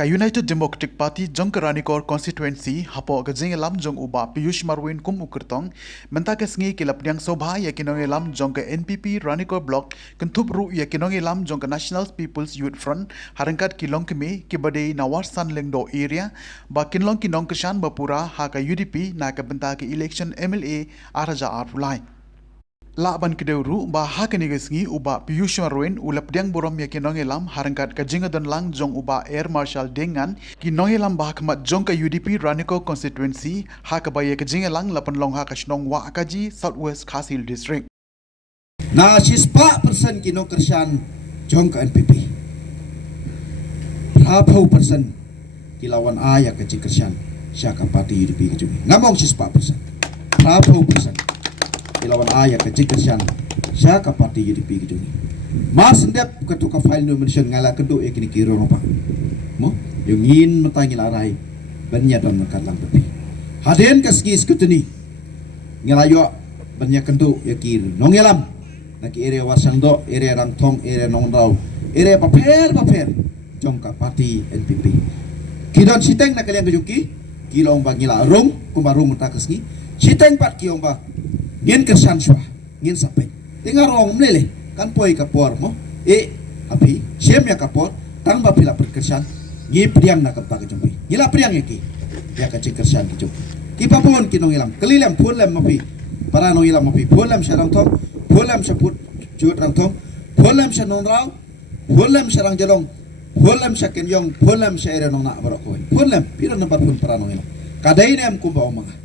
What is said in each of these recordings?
Ka United Democratic Party jong Karanikor constituency hapo ka lam jong uba Piyush Marwin kum ukertong menta ka sngi kilap nyang sobha ya kinong lam jong ka NPP Ranikor block kentup ru ya kinong lam jong ka National People's Youth Front harangkat kilong kemi kibade nawarsan lengdo area ba kinlong kinong keshan bapura ha ka UDP na ka benta ka election MLA araja arulai. Laban keduru ba hakani gasngi uba Piyush Marwin ulap diang borom ya kinong elam harangkat ka jingadon lang jong uba Air Marshal Dengan kinong elam ba hakmat jong ka UDP Raniko constituency hakabaya ka jingalang lapan long ha kasnong wa akaji Southwest Khasil district. Na sispa persen kinong kersyan jong ka NPP. Berapa persen kilawan ayak ka kersyan siya ka parti UDP ka jong. Ngamong sispa persen. Berapa persen ilawan ayak ke jikasyan siya ka parti UDP gitu ni. Mas ndep ketuka file nomination ngala kedu ekini kiro apa. Mo yung ngin matangi larai banya dan makalang tepi. Haden kaski skutuni ngalayo banya kedu yakir nongelam naki ere wasang do ere rangtong ere nongrau ere paper jong ka parti NPP. Kidon siteng na kalian kejuki kilong bangila rung kumarung matakeski siteng pat kiong ba ngin kersan shwa ngin sampai tinggal rong mlele kan poi kapor mo api siam ya kapor tang ba pila perkersan ngi priang na kapta kejumpi ngila priang yaki ya ka kersan kejum ki papon kinong ilam kelilam pun lem mapi para no ilam mapi pun lem sarang tong pun lem saput jut rang tong pun lem sanon rau pun lem sarang jalong pun lem saken yong pun lem saere nong na barok koi pun lem pira nampat pun para no ilam kadai nem kumba omanga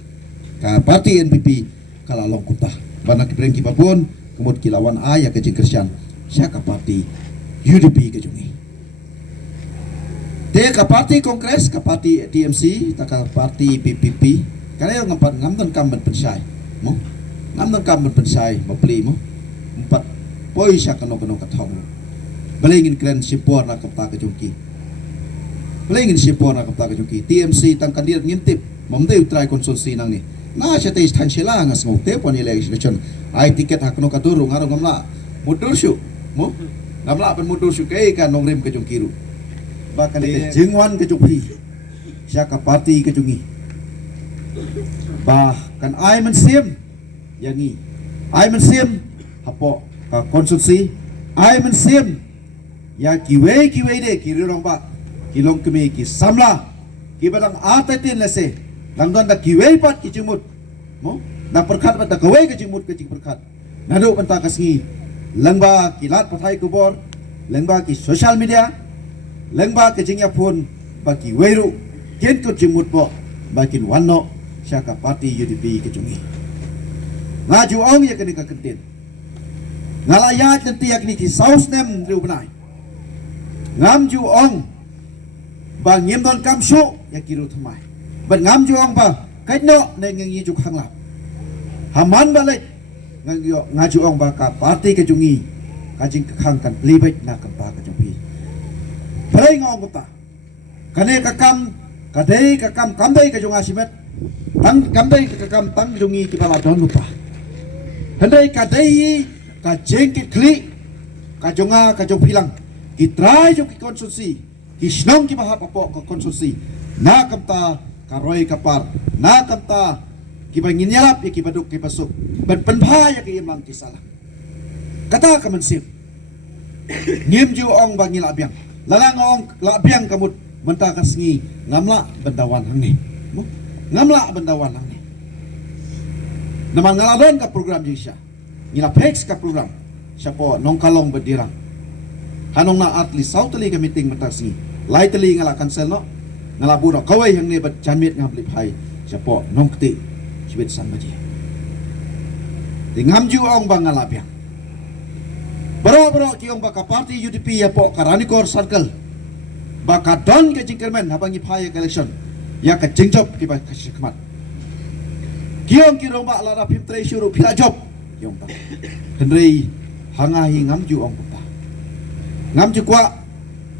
ka parti NPP kalalong kutah banak berengki babon kemud kilawan ayah ke jengkersian siya ka parti UDP ke jungi te ka parti kongres ka parti TMC ta ka parti PPP kana yung ngampat ngamdan kamban pensai mo ngamdan kamban pensai mapli mo empat poi siya kano katong balingin kren sipor na kapta ke jungi balingin sipor na kapta ke jungi TMC tang kandidat ngintip mamdai utrai konsulsi nang ni na siya tayo tan sila nga smoke pon election ay tiket hakno kadurong araw gamla motor syu mo gamla pan motor syu kay ka nong rim ka jung kiru baka ni jingwan ka jupi siya ka party ka jungi bah kan ay man sim yangi ay man sim hapo ka konsulsi ay man sim ya kiwe de kirong ba kilong kemi ki samla ki badang atatin lase langdon da kiwei pat ki jimut mo na perkat pat da kawai ka jimut ka jing perkat nado panta kasngi langba kilat pathai kubor langba ki social media langba ka jingya phone ba ki weiru ken ko jimut bo bakin wanno syaka parti UDP ke jungi ngaju ong ya kene ka kentin ngalayat nanti yakni ki saus nem ru benai ngamju ong ba ngimdon kamsu ya kiru thamai ban ngam juang ba cách nọ nên ngang chục hàng lạp haman ba lệ ngang juang ba ka party ke jungi ka jing khang kan libet na kan pa ka jumpi pray ngong ko ta kane ka kam dei ka junga simet tang kam dei ka kam tang jungi ki bala don lupa handai ka dei ka jeng ki kli ka junga ka jumpi lang ki try jung ki konsulsi ki snong ki mahap apo ka konsulsi na kam ta karoi kapar na kanta kibangin nyalap ya kibaduk kibasuk ban penpa ya kiimang kisalah kata kamensip ngim ju ong bangi labiang lalang ong labiang kamut menta kasngi ngamla bendawan hangni ngamla bendawan hangni naman ngaladon ka program jisya ngila pex ka program siapo nong kalong berdirang hanong na atli sautali ka meeting menta kasngi lai tali ngala cancel no ngalaburo kawai yang ni bat jamit ngam lipai siapo nongkti sibet sanbaji dingam ju ong bang ngalapiang bro ki ong baka party UDP ya po Karanikor circle baka don ke jingkermen habangi pai election ya ka jingjop ki ba kasikmat kiong ki romba lara pim tre syuru pila job kiong ta hendrei hangahi ngam ju ong pa ngam ju kwa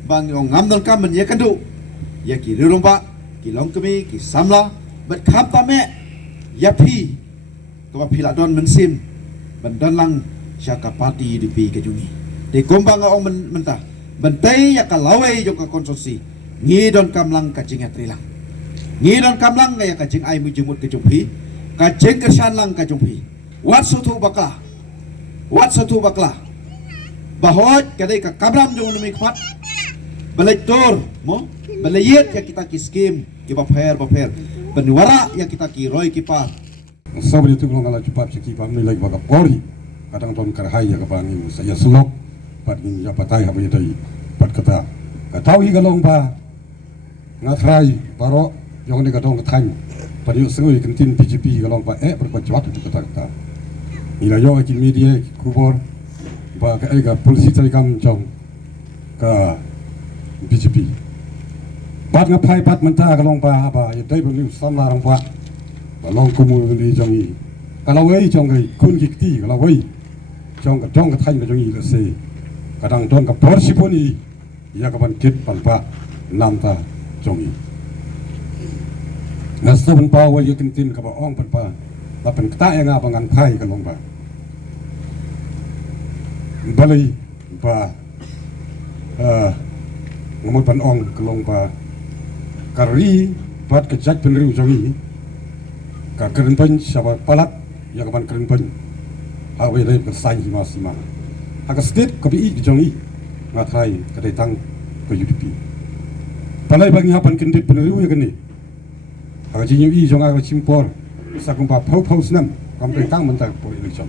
bang ong ngam don kam men ya kandu ya ki riromba ki longkemi ki samla bat kham ta me ya phi to ba phila don mensim ban don lang syaka parti UDP ke jungi de gombang ong mentah bentai ya ka lawai jo ka konsorsi ngidon kamlang kajing atrilang ngidon kamlang ngaya kajing ai mujumut ke jumpi kajing kersan lang ka jumpi wat sutu bakla bahot kadai ka kabram jong numi khat balai tor mo balayet ya kita ki skim ki baper penwara ya kita ki roy ki pa Sabri tu kalau cepat sikit kami lagi baga pori kadang ton karhai ya kapangi saya sulok pat ni ya patai apa yai pat kata tahu i galong ba ngatrai baro yang ni kadang katang pada yuk sengoi kentin PGP galong ba berkuat tu kata ila yo akin media kubor ba ka ega polisi tari kam jong ka PGP bat ngapai pat mentah galong ba apa ya dai beli samla rong ba long kumu ni jongi kalau wei jongi kun kikti kalau wei jong ka thai ka jongi la se kadang don ka porsi poni ya ka ban kit pan pa nam ta jongi nasta ban pa wei kin tin ka ba ong pan pa la pen ta ya nga bangan phai ka long ba balai ba ngomot pan ong ka long ba kari pat ka jak pen riu jongi ka keren pen siapa palat ya kapan keren pen awe le bersai sima aga state ko bi jongi ngathai ka datang ke UDP palai bagi hapan kendit peneriu ya kene aga jinyu i jonga ka chimpor sakumpa phau snam kam datang mentak po election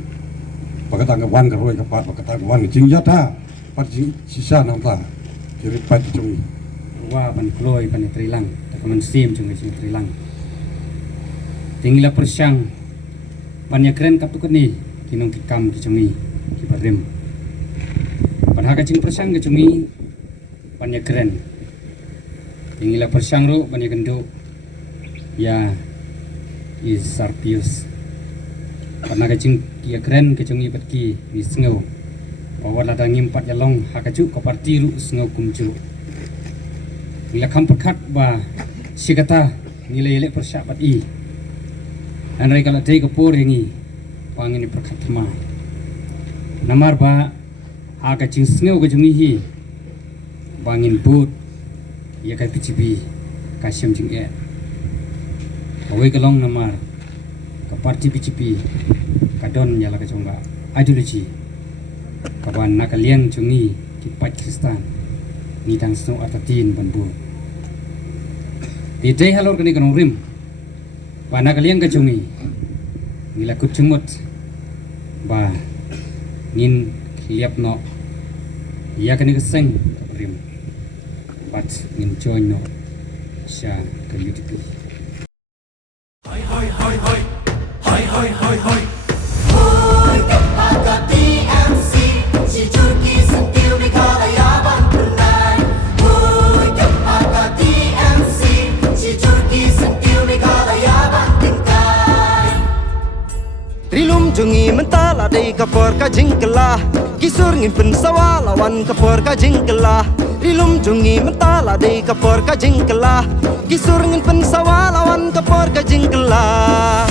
pakatang wan ka roi ka pat pakatang wan jing yata pat jing sisa nampa kiri pat jongi wa ban kloi ban trilang ta kaman sim jongi sing trilang tinggilah persyang banyak keren kap tukut ni kinong kikam kicungi kibarim padha kacing persyang kicungi banyak keren tinggilah persyang ru banyak gendu ya is sarpius padha kacing kia keren kicungi patki wisngau bawala dangim pat yalong hakacu ko parti ru sngau kumcu ila kam perkat ba sigata nilai elek persyak pat i Andai kalau tadi kepor ini, wangi ni perkatma. Namar ba, aga cing sengau ke jungihi, bangin but, ia kai PGP, kasyam cing Awai kelong namar, ke parti PGP, kadon nyala ke congga, ideologi, kawan nakalian jungi, kipat Kristan, ni tang snow atatin banbu. Tidak halor kini kanong rim. Pana kalian kacungi nila kucumut ba ngin liap no ya kani keseng kaprim bat ngin join no sya ke UDP Jungi mentala dei kapor ka jingkelah kisur ngin pen sawalawan kapor ka jingkelah rilum jungi mentala dei kapor ka jingkelah kisur ngin pen sawalawan kapor ka jingkelah